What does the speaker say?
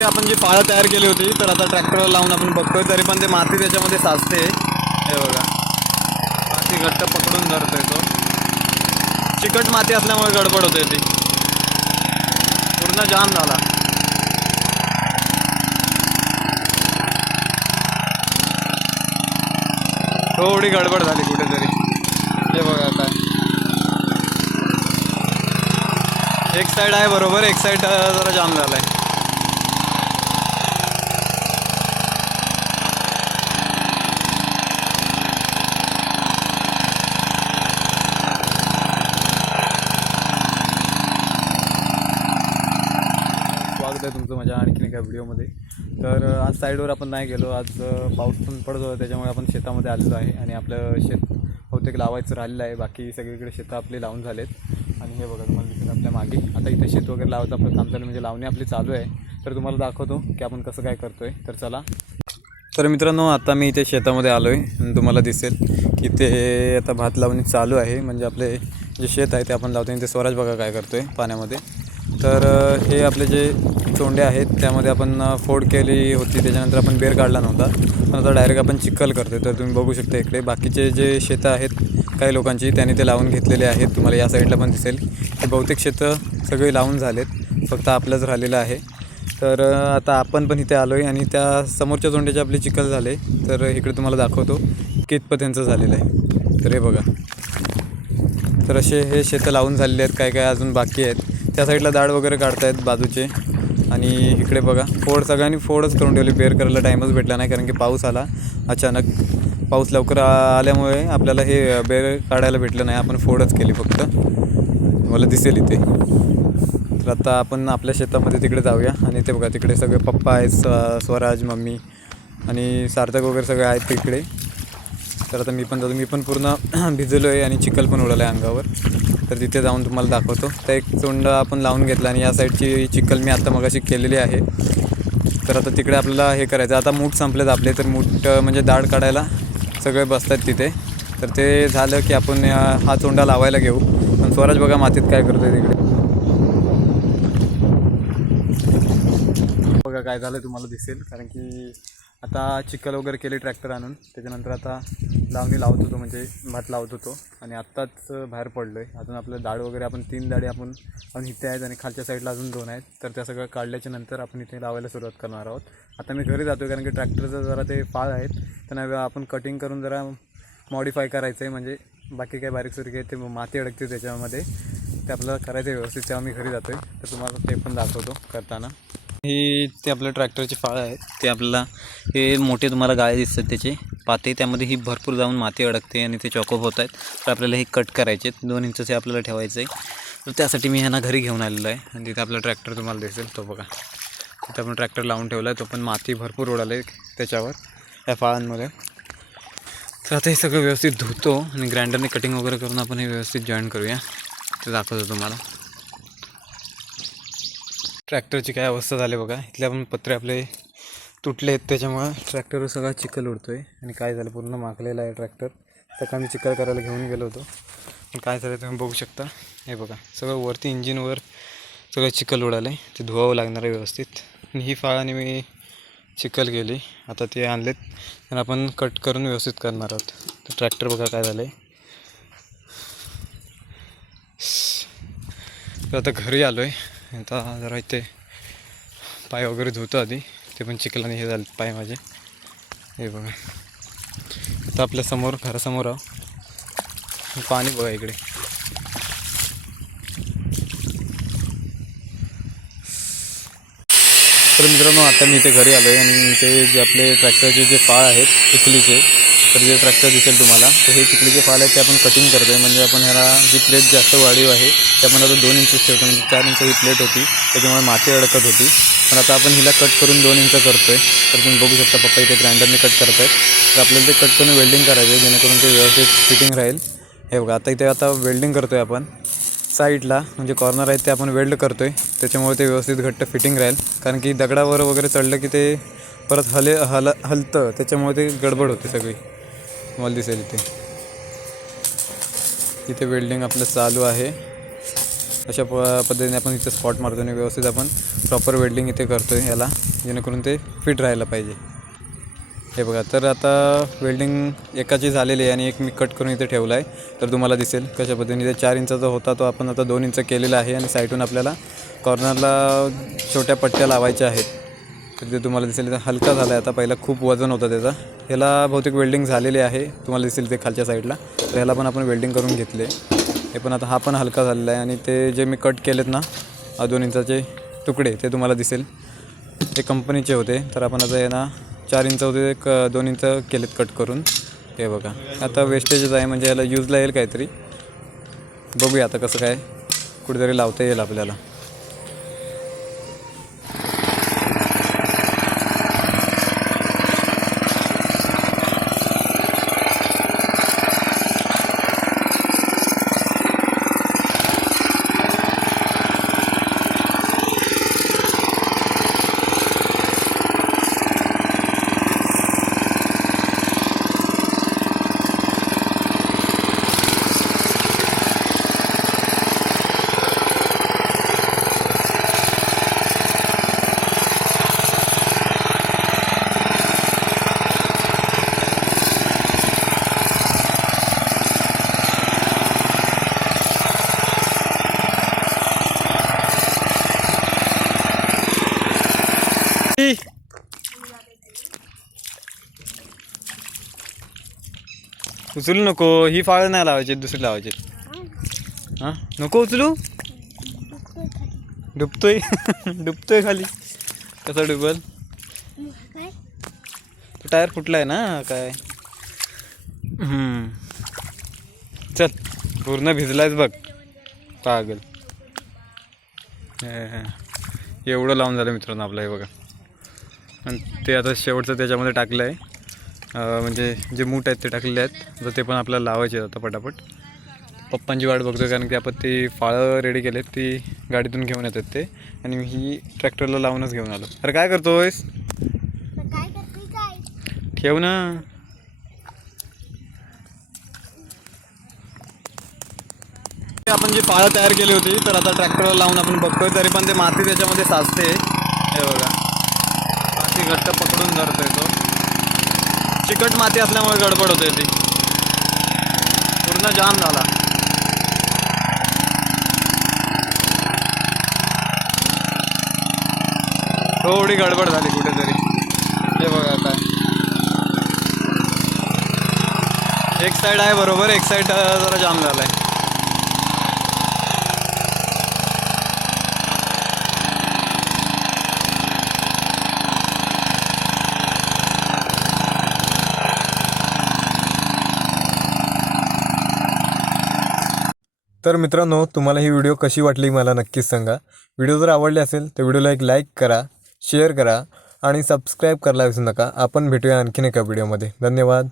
आपण जी पाळं तयार केली होती तर आता ट्रॅक्टरवर लावून आपण बघतोय तरी पण ते माती त्याच्यामध्ये साचते. हे बघा. माती घट्ट पकडून धरतोय तो. चिकट माती असल्यामुळे गडबड होते ती. पूर्ण जाम झाला. थोडी गडबड झाली कुठेतरी. हे बघा काय एक साईड आहे बरोबर एक साईड जरा जाम झाला आहे तुमचं माझ्या आणखीन एका व्हिडिओमध्ये. तर आज साईडवर आपण नाही गेलो. आज पाऊस पण पडत होता. त्याच्यामुळे आपण शेतामध्ये आलेलो आहे आणि आपलं शेत बहुतेक लावायचं राहिलेलं आहे. बाकी सगळीकडे शेतं आपली लावून झालेत. आणि हे बघा तुम्हाला दिसत आपल्या मागे. आता इथे शेत वगैरे लावायचं आपलं काम चालू म्हणजे लावणी आपली चालू आहे. तर तुम्हाला दाखवतो की आपण कसं काय करतोय. तर चला. तर मित्रांनो आता मी इथे शेतामध्ये आलो आहे आणि तुम्हाला दिसेल की ते आता भात लावणी चालू आहे. म्हणजे आपले जे शेत आहे ते आपण लावतो. आणि ते स्वराज बघा काय करतो आहे पाण्यामध्ये. तर हे आपले जे चोंडे आहेत त्यामध्ये आपण फोड केली होती त्याच्यानंतर आपण बेर काढला नव्हता. पण आता डायरेक्ट आपण चिखल करतो तर तुम्ही बघू शकता इकडे. बाकीचे जे शेतं आहेत काही लोकांची त्यांनी ते लावून घेतलेले आहेत. तुम्हाला या साईडला पण दिसेल. की बहुतेक शेतं सगळी लावून झालेत. फक्त आपलंच राहिलेलं आहे. तर आता आपण पण इथे आलो आहे आणि त्या समोरच्या तोंड्याचे आपले चिखल झाले. तर इकडे तुम्हाला दाखवतो. कितपत त्यांचं झालेलं आहे. तर हे बघा. तर असे हे शेतं लावून झालेले आहेत. काय काय अजून बाकी आहेत? त्या साईडला दाढ वगैरे काढतायत बाजूचे. आणि इकडे बघा फोड सगळ्यांनी फोडच करून ठेवली. बेअर करायला टाईमच भेटला नाही कारण की पाऊस आला अचानक. पाऊस लवकर आल्यामुळे आपल्याला हे बेर काढायला भेटलं नाही. आपण फोडच केली फक्त. मला दिसेल इथे. तर आता आपण आपल्या शेतामध्ये तिकडे जाऊया. आणि ते बघा तिकडे सगळे पप्पा आहेत स्व- स्वराज मम्मी आणि सार्थक वगैरे सगळे आहेत तिकडे तर आता मी पण जातो. मी पण पूर्ण भिजलो आहे आणि चिखल पण उडाला आहे अंगावर. तर तिथे जाऊन तुम्हाला दाखवतो. तर एक चोंड आपण लावून घेतला आणि या साईडची चिखल मी आत्ता मगाशी केलेली आहे. तर आता तिकडे आपल्याला हे करायचं. आता मूठ संपलेत आपले. तर मूठ म्हणजे दाढ काढायला सगळे बसतात तिथे. तर ते झालं की आपण हा चोंडा लावायला घेऊ. पण स्वराज बघा मातीत काय करतो तिकडे. बघा काय झालं तुम्हाला दिसेल. कारण की आता चिखल वगैरे केले ट्रॅक्टर आणून. त्याच्यानंतर आता लावणी लावत होतो म्हणजे भात लावत होतो. आणि आत्ताच बाहेर पडलो आहे अजून आपलं डाळ वगैरे आपण तीन डाळी आपण अजून इथे आहेत आणि खालच्या साईडला अजून दोन आहेत. तर त्या सगळं काढल्याच्या नंतर आपण इथे लावायला सुरुवात करणार आहोत. आता मी घरी जातो कारण की ट्रॅक्टरचं जरा ते फाळ आहेत. त्यांना आपण कटिंग करून जरा मॉडिफाय करायचं आहे म्हणजे बाकी काय बारीक सुरीक आहे ते माती अडकते त्याच्यामध्ये. ते आपल्याला करायचं आहे व्यवस्थित. तेव्हा मी घरी जातो आहे तर तुम्हाला ते पण दाखवतो करताना. हे ते आपल्या ट्रॅक्टरचे फाळ आहेत. ते आपल्याला हे मोठे तुम्हाला गाळे दिसतात त्याचे. पाते त्यामध्ये ही भरपूर जाऊन माती अडकते आणि ते चॉकअप होत आहेत. तर आपल्याला हे कट करायचे आहेत. दोन इंच हे आपल्याला ठेवायचं आहे तर त्यासाठी मी ह्यांना घरी घेऊन आलेलो आहे. आणि तिथे आपला ट्रॅक्टर तुम्हाला दिसेल. तो बघा. तिथे आपण ट्रॅक्टर लावून ठेवला आहे तो पण माती भरपूर उडाले त्याच्यावर या फाळांमध्ये. तर आता हे सगळं व्यवस्थित धुतो आणि ग्राइंडरने कटिंग वगैरे करून आपण हे व्यवस्थित जॉईन करूया. ते दाखवतो तुम्हाला. ट्रॅक्टरची काय अवस्था झाली बघा. इथले आपण पत्रे आपले तुटले आहेत त्याच्यामुळं ट्रॅक्टरवर सगळा चिखल उडतो आहे आणि काय झालं पूर्ण माकलेला आहे ट्रॅक्टर. त्याचा मी चिखल करायला घेऊन गेलो होतो. पण काय झालं तुम्ही बघू शकता. हे बघा सगळं वरती इंजिनवर सगळं चिखल उडालं आहे ते धुवावं लागणार आहे व्यवस्थित. आणि ही फाळाने मी चिखल गेली आता ते आणलेत. आणि आपण कट करून व्यवस्थित करणार आहोत. तर ट्रॅक्टर बघा काय झालं आहे तर आता घरी आलो आहे आता जरा इथे पाय वगैरे धुतो आधी. ते पण चिखलाने हे झाले पाय माझे. हे बघा. आता आपल्यासमोर घरासमोर आहो. पाणी बघा इकडे. तर मित्रांनो आता मी इथे घरी आलो आहे आणि ते जे आपले ट्रॅक्टरचे जे पाळ आहेत चिखलीचे तर जे ट्रॅक्टर दिसेल तुम्हाला तर हे चिखलीचे फाल आहेत ते आपण कटिंग करतो आहे म्हणजे आपण ह्याला जी प्लेट जास्त वाढीव आहे ते आपण आता दोन इंचेस ठेवतो म्हणजे चार इंच ही प्लेट होती त्याच्यामुळे माती अडकत होती. पण आता आपण हिला कट करून दोन इंच करतो आहे तर तुम्ही बघू शकता पप्पा इथे ग्राइंडरने कट करत आहेत तर आपल्याला ते कट करून वेल्डिंग करायचं आहे जेणेकरून ते व्यवस्थित फिटिंग राहील. हे बघा आता इथे आता वेल्डिंग करतो आहे आपण साईडला म्हणजे कॉर्नर आहेत ते आपण वेल्ड करतो आहे त्याच्यामुळे ते व्यवस्थित घट्ट फिटिंग राहील. कारण की दगडावर वगैरे चढलं की ते परत हले हल हलतं. त्याच्यामुळे ते गडबड होते सगळी. मला दिसेल इथे. इथे वेल्डिंग आपलं चालू आहे. अशा प पद्धतीने आपण इथे स्पॉट मारतो आणि व्यवस्थित आपण प्रॉपर वेल्डिंग इथे करतो आहे याला जेणेकरून ते फिट राहायला पाहिजे. हे बघा तर आता वेल्डिंग एकाची झालेली आहे आणि एक मी कट करून इथे ठेवला आहे तर तुम्हाला दिसेल कशा पद्धतीने इथे चार इंचाचा होता तो आपण आता दोन इंच केलेला आहे आणि साईडून आपल्याला कॉर्नरला छोट्या पट्ट्या लावायच्या आहेत. तर ते तुम्हाला दिसेल इथं हलका झाला आहे आता पहिला खूप वजन होतं त्याचा. ह्याला बहुतेक वेल्डिंग झालेली आहे. तुम्हाला दिसेल ते खालच्या साईडला तर ह्याला पण आपण वेल्डिंग करून घेतले. हे पण आता हा पण हलका झालेला आहे. आणि ते जे मी कट केलेत ना दोन इंचाचे तुकडे ते तुम्हाला दिसेल. ते कंपनीचे होते. तर आपण आता यांना चार इंच होते एक दोन इंच केलेत कट करून. हे बघा. आता वेस्टेजच आहे म्हणजे याला यूजला येईल काहीतरी. बघूया आता कसं काय कुठेतरी लावता येईल आपल्याला. उचलू नको. ही फाळ नाही लावायची दुसरी लावायची. हां? नको उचलू? डुबतोय. डुबतोय खाली. कसा डुबल? तो टायर फुटलाय ना काय? चल पूर्ण भिजलायच बघ. पागल. हे, एवढं लावून झालं मित्रांनो आपलं हे बघा. आणि ते आता शेवटचं त्याच्यामध्ये टाकलं आहे म्हणजे जे मूठ आहेत ते टाकलेले आहेत तर ते पण आपल्याला लावायचे आहेत आता पटापट. पप्पांची वाट बघतोय कारण की आपण ती फाळं रेडी केलेत ती गाडीतून घेऊन येतात ते. आणि मी ही ट्रॅक्टरला लावूनच घेऊन आलो. अरे काय करतोयस? ठेव ना. आपण जी फाळं तयार केली होती तर आता ट्रॅक्टरला लावून आपण बघतोय तरी पण ते माती त्याच्यामध्ये साचते. हे बघा. माती घट्ट पकडून धरतोय. चिकट माती असल्यामुळे गडबड होते ती. पूर्ण जाम झाला. थोडी गडबड झाली कुठेतरी. हे बघा काय एक साईड आहे बरोबर एक साईड जरा जाम झालाय. तर मित्रांनो तुम्हाला ही व्हिडिओ कशी वाटली मला नक्कीच सांगा. व्हिडिओ जर आवडली असेल तर व्हिडिओला एक लाईक करा शेअर करा आणि सबस्क्राईब करायला विसरू नका. आपण भेटूया आणखीन एका व्हिडिओमध्ये धन्यवाद.